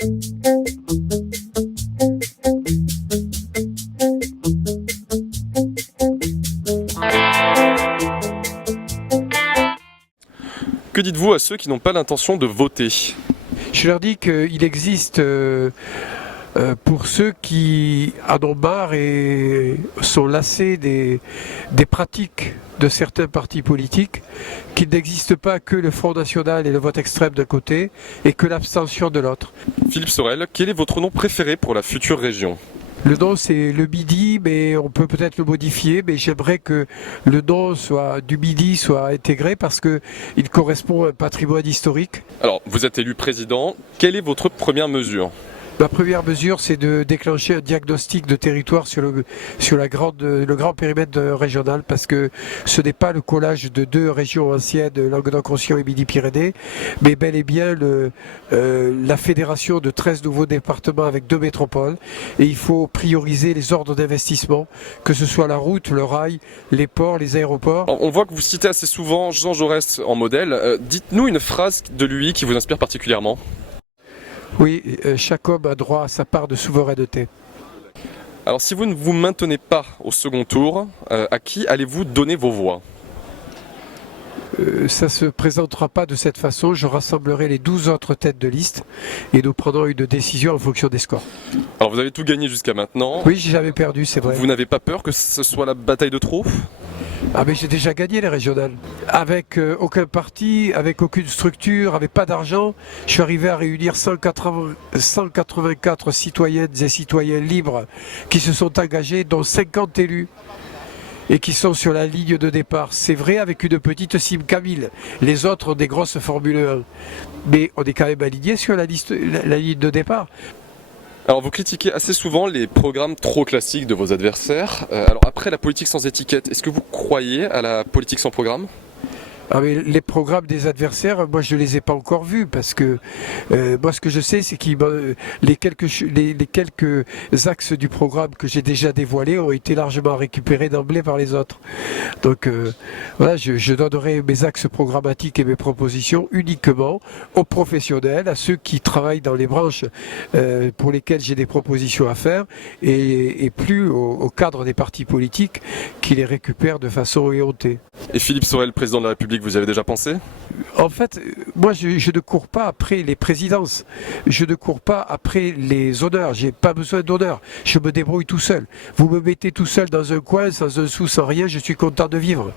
Que dites-vous à ceux qui n'ont pas l'intention de voter? Je leur dis qu'il existe pour ceux qui en ont marre et sont lassés des pratiques de certains partis politiques, qu'il n'existe pas que le Front National et le vote extrême d'un côté et que l'abstention de l'autre. Philippe Sorel, quel est votre nom préféré pour la future région? Le nom c'est le Midi, mais on peut peut-être le modifier, mais j'aimerais que le nom du Midi soit intégré parce qu'il correspond à un patrimoine historique. Alors, vous êtes élu président, quelle est votre première mesure? Ma première mesure, c'est de déclencher un diagnostic de territoire sur le grand périmètre régional, parce que ce n'est pas le collage de deux régions anciennes, Languedoc-Roussillon et Midi-Pyrénées, mais bel et bien la fédération de 13 nouveaux départements avec 2 métropoles. Et il faut prioriser les ordres d'investissement, que ce soit la route, le rail, les ports, les aéroports. On voit que vous citez assez souvent Jean Jaurès en modèle. Dites-nous une phrase de lui qui vous inspire particulièrement. Oui, chaque homme a droit à sa part de souveraineté. Alors si vous ne vous maintenez pas au second tour, à qui allez-vous donner vos voix? Ça ne se présentera pas de cette façon. Je rassemblerai les 12 autres têtes de liste et nous prendrons une décision en fonction des scores. Alors vous avez tout gagné jusqu'à maintenant. Oui, j'ai jamais perdu, c'est vrai. Vous n'avez pas peur que ce soit la bataille de trop? Ah mais j'ai déjà gagné les régionales. Avec aucun parti, avec aucune structure, avec pas d'argent. Je suis arrivé à réunir 184 citoyennes et citoyens libres qui se sont engagés, dont 50 élus. Et qui sont sur la ligne de départ. C'est vrai, avec une petite cible Camille. Les autres ont des grosses Formule 1. Mais on est quand même aligné sur la ligne de départ. Alors vous critiquez assez souvent les programmes trop classiques de vos adversaires. Alors après la politique sans étiquette, est-ce que vous croyez à la politique sans programme? Ah mais les programmes des adversaires, moi je ne les ai pas encore vus parce que moi ce que je sais c'est que les quelques axes du programme que j'ai déjà dévoilés ont été largement récupérés d'emblée par les autres. Donc voilà, je donnerai mes axes programmatiques et mes propositions uniquement aux professionnels, à ceux qui travaillent dans les branches pour lesquelles j'ai des propositions à faire et plus au cadre des partis politiques qui les récupèrent de façon éhontée. Et Philippe Sorel, président de la République, vous y avez déjà pensé? En fait, moi je ne cours pas après les présidences, je ne cours pas après les honneurs, j'ai pas besoin d'honneur, je me débrouille tout seul. Vous me mettez tout seul dans un coin, sans un sou, sans rien, je suis content de vivre.